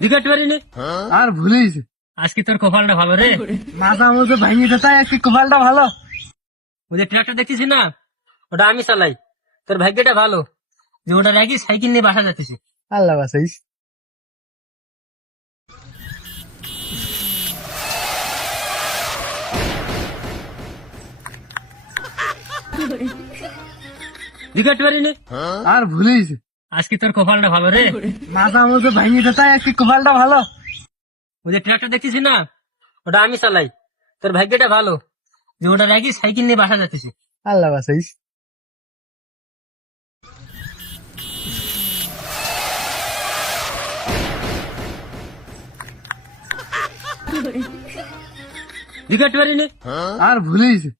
জিজ্ঞাসা পারিনি আর ভুলিস আজকে তোর কপালটা ভালো রে। মাথা মতো ভাঙিয়ে দিতে একটি কপালটা ভালো। ওই যে ট্রাক্টর দেখতেছি না, ওটা আমি চালাই। তোর ভাগ্যটা ভালো যে ওটা রাখি সাইকেল নিয়ে বাসা যাচ্ছিস। আল্লাহ বাসাইস। জিজ্ঞাসা পারিনি আর ভুলিস আজকে তোর কপালটা ভালো রে। মাথা মতো ভাঙিয়ে দিতে একটি কপালটা ভালো। ওই যে ট্রাক্টর দেখতেছি না, ওটা আমি চালাই। তোর ভাগ্যটা ভালো যে ওটা রাখি সাইকেল নিয়ে বাসা যাচ্ছিস। আল্লাহ বাসাইস। জিজ্ঞাসা পারিনি আর ভুলিস